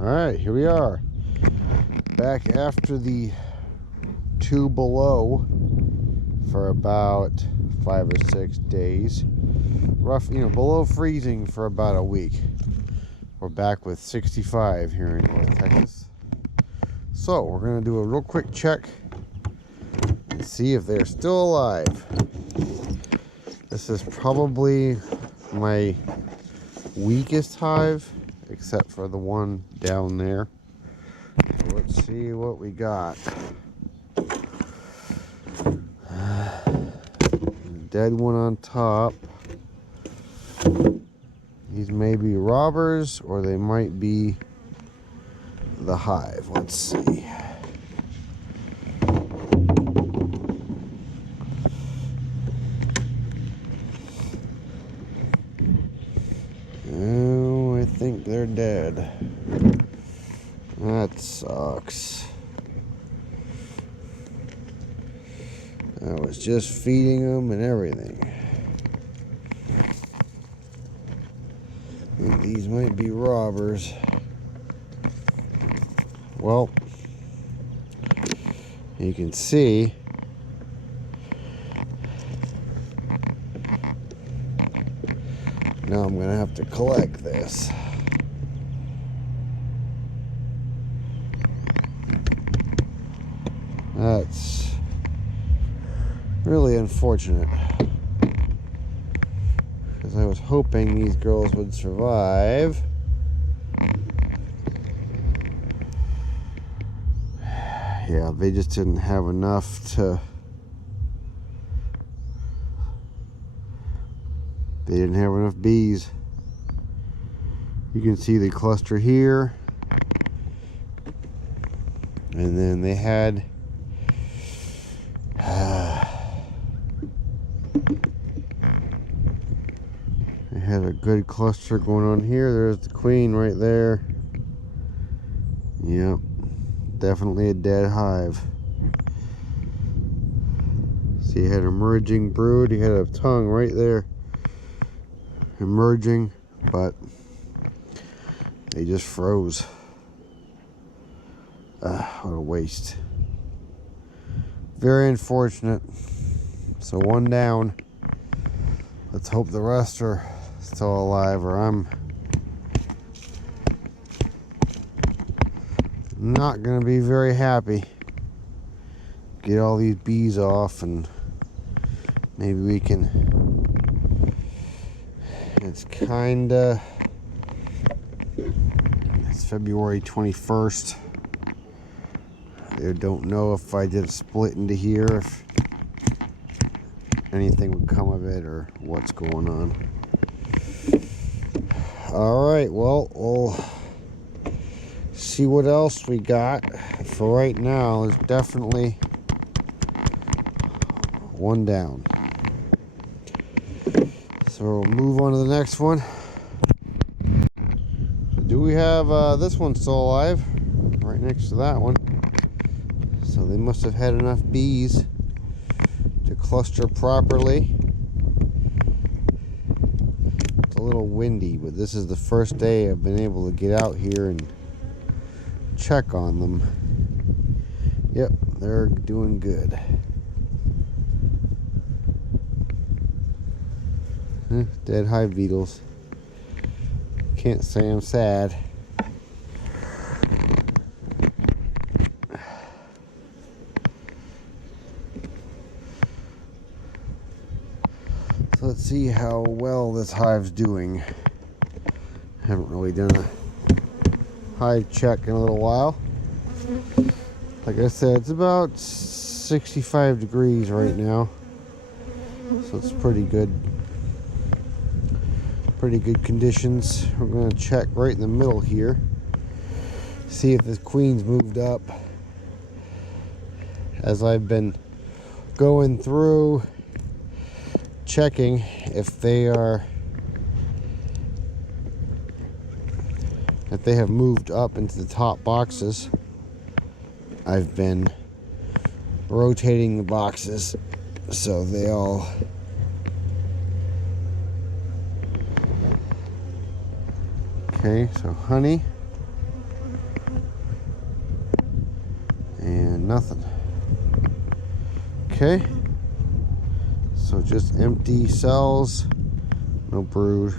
Alright, here we are. Back after the 2 below for about 5 or 6 days. Rough, below freezing for about a week. We're back with 65 here in North Texas. So, we're going to do a real quick check and see if they're still alive. This is probably my weakest hive, except for the one down there. So let's see what we got. Dead one on top. These may be robbers, or they might be the hive. Let's see. Oh, I think they're dead. That sucks. I was just feeding them and everything. I think these might be robbers. Well, you can see now I'm gonna have to collect this. That's really unfortunate, because I was hoping these girls would survive. Yeah, they just didn't have enough to... They didn't have enough bees. You can see the cluster here. And then they had... they had a good cluster going on here. There's the queen right there. Yep. Definitely a dead hive. See, he had an emerging brood. He had a tongue right there emerging, but they just froze. What a waste. Very unfortunate. So one down. Let's hope the rest are still alive, or I'm not going to be very happy. Get all these bees off, and maybe we can... It's kinda... It's February 21st. I don't know if I did a split into here, if anything would come of it, or what's going on. Alright, well, we'll see what else we got. For right now, there's definitely one down. So we'll move on to the next one. Do we have this one still alive? Right next to that one. So they must have had enough bees to cluster properly. It's a little windy, but this is the first day I've been able to get out here and check on them. Yep, they're doing good. Dead hive beetles. Can't say I'm sad. So let's see how well this hive's doing. Haven't really done a hive check in a little while. Like I said, it's about 65 degrees right now, so it's pretty good. Pretty good conditions. We're going to check right in the middle here, see if the queen's moved up. As I've been going through checking if they have moved up into the top boxes, I've been rotating the boxes so they all Okay, so honey, nothing. Okay, so just empty cells, no brood.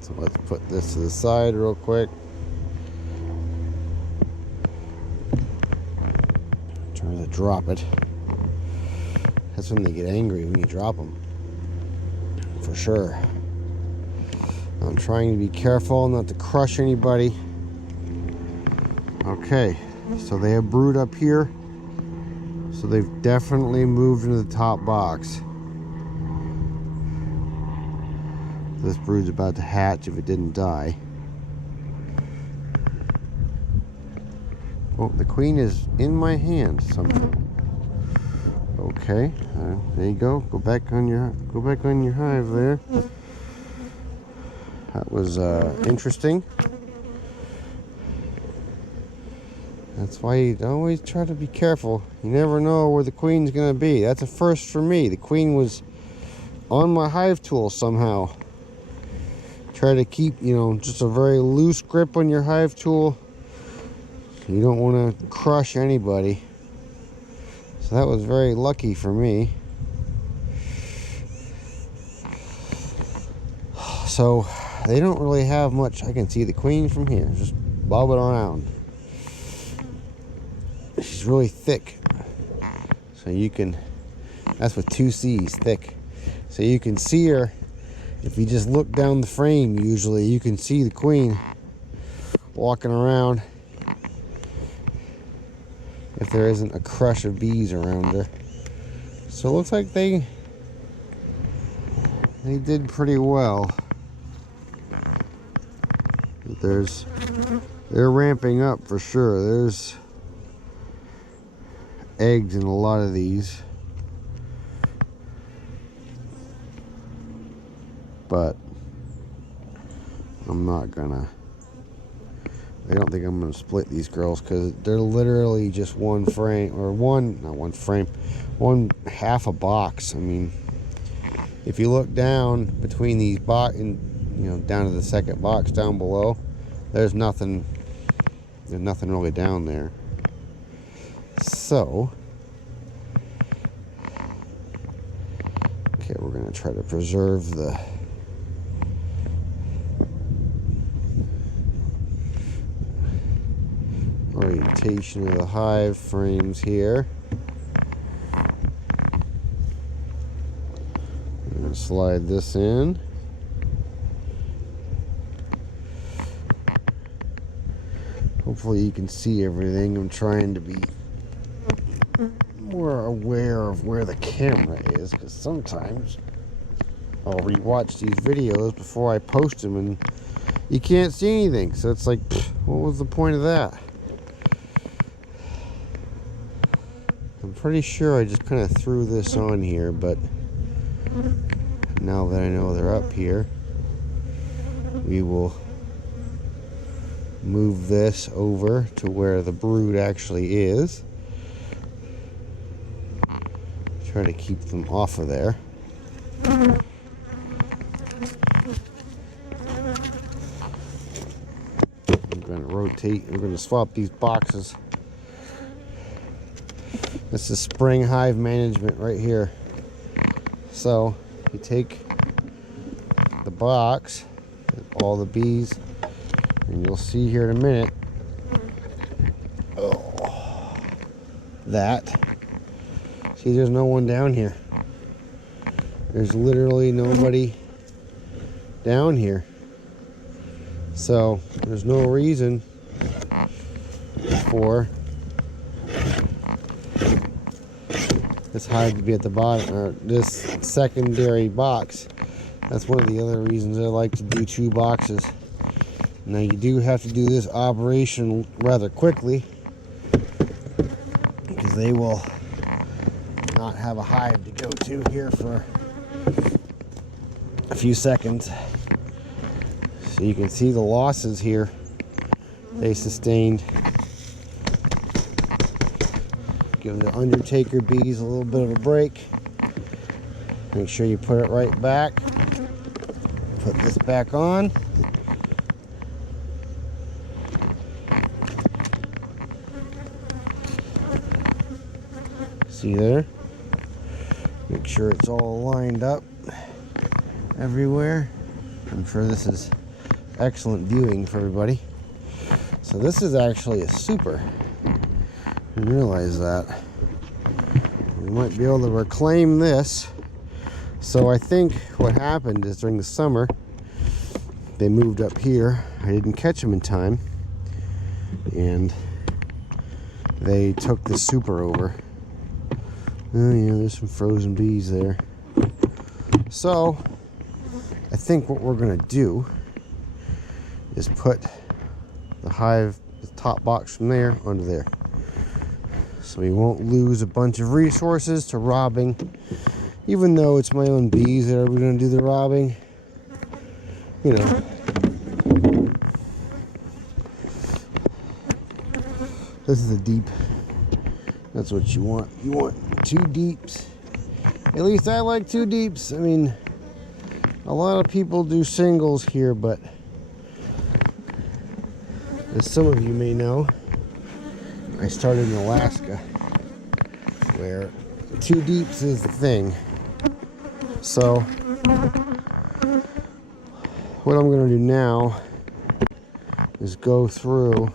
So let's put this to the side real quick. Try to drop it. That's when they get angry, when you drop them. For sure. I'm trying to be careful not to crush anybody. Okay, so they have brood up here. So they've definitely moved into the top box. This brood's about to hatch if it didn't die. Oh, the queen is in my hand somehow. Okay, there you go. Go back on your hive there. That was interesting. That's why you always try to be careful. You never know where the queen's gonna be. That's a first for me. The queen was on my hive tool somehow. Try to keep, just a very loose grip on your hive tool. You don't want to crush anybody. So that was very lucky for me. So they don't really have much. I can see the queen from here, just bobbing around. She's really thick. So you can, that's with 2 C's, thick. So you can see her. If you just look down the frame, usually you can see the queen walking around if there isn't a crush of bees around her. So it looks like they did pretty well. They're ramping up for sure. There's eggs in a lot of these. But I don't think I'm gonna split these girls because they're literally just one half a box. I mean, if you look down between these down to the second box down below, there's nothing really down there. So, okay, we're gonna try to preserve the orientation of the hive frames here. I'm going to slide this in. Hopefully you can see everything. I'm trying to be more aware of where the camera is, because sometimes I'll rewatch these videos before I post them and you can't see anything. So it's like, what was the point of that? I'm pretty sure I just kind of threw this on here, but now that I know they're up here, we will move this over to where the brood actually is. Try to keep them off of there. I'm going to rotate. We're going to swap these boxes. This is spring hive management right here. So you take the box, all the bees, and you'll see here in a minute that, see, there's no one down here. There's literally nobody down here. So there's no reason for this hive to be at the bottom, or this secondary box. That's one of the other reasons I like to do 2 boxes. Now you do have to do this operation rather quickly, because they will not have a hive to go to here for a few seconds. So you can see the losses here they sustained. Give the Undertaker bees a little bit of a break. Make sure you put it right back. Put this back on. See there? Make sure it's all lined up everywhere. I'm sure this is excellent viewing for everybody. So this is actually a super. I didn't realize that. We might be able to reclaim this. So I think what happened is during the summer, they moved up here. I didn't catch them in time. And they took the super over. Oh yeah, there's some frozen bees there. So I think what we're gonna do is put the hive, the top box from there onto there. So we won't lose a bunch of resources to robbing. Even though it's my own bees that are gonna do the robbing. You know. This is a deep. That's what you want. You want 2 deeps. At least I like 2 deeps. I mean, a lot of people do singles here, but as some of you may know, I started in Alaska, where 2 deeps is the thing. So, what I'm going to do now is go through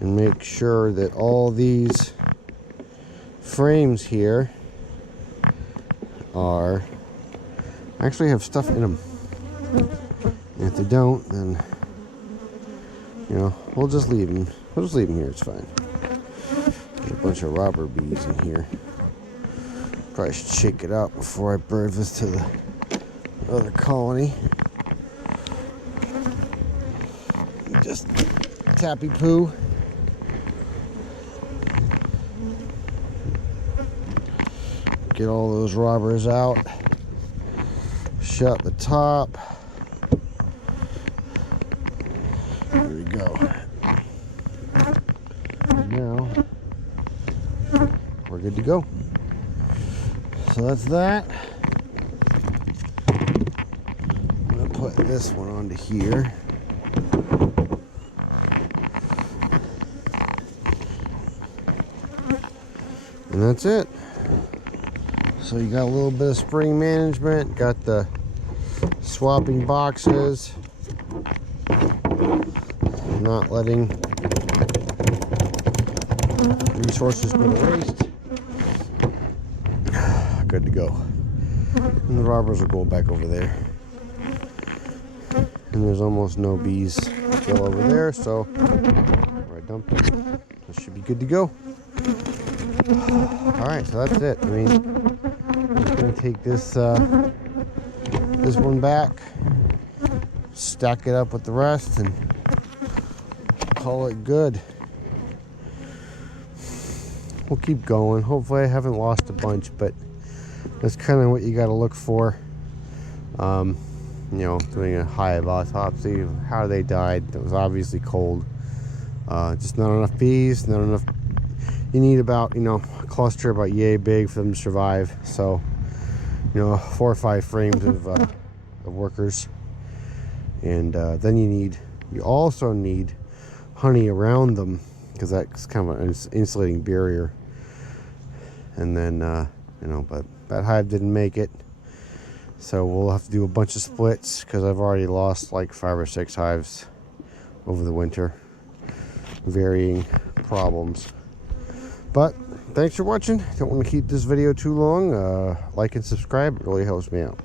and make sure that all these frames here actually have stuff in them. And if they don't, then you know, we'll just leave them. We'll just leave them here. It's fine. There's a bunch of robber bees in here. Probably should shake it out before I birth this to the other colony. Just tappy poo. Get all those robbers out. Shut the top. There we go. And now we're good to go. So that's that. I'm gonna put this one onto here. And that's it. So you got a little bit of spring management, got the swapping boxes, not letting resources go to waste. Good to go. And the robbers will go back over there. And there's almost no bees still over there, so where I dumped them, this should be good to go. Alright, so that's it. I mean, I'm just going to take this this one back, stack it up with the rest, and call it good. We'll keep going. Hopefully I haven't lost a bunch, but that's kind of what you got to look for. You know, doing a hive autopsy, how they died. It was obviously cold. Just not enough bees, not enough. You need about, you know, a cluster about yay big for them to survive. So, you know, 4 or 5 frames of workers. And then you also need honey around them, because that's kind of an insulating barrier. And then, you know, but that hive didn't make it. So we'll have to do a bunch of splits, because I've already lost like 5 or 6 hives over the winter. Varying problems. But thanks for watching. Don't want to keep this video too long. Like and subscribe. It really helps me out.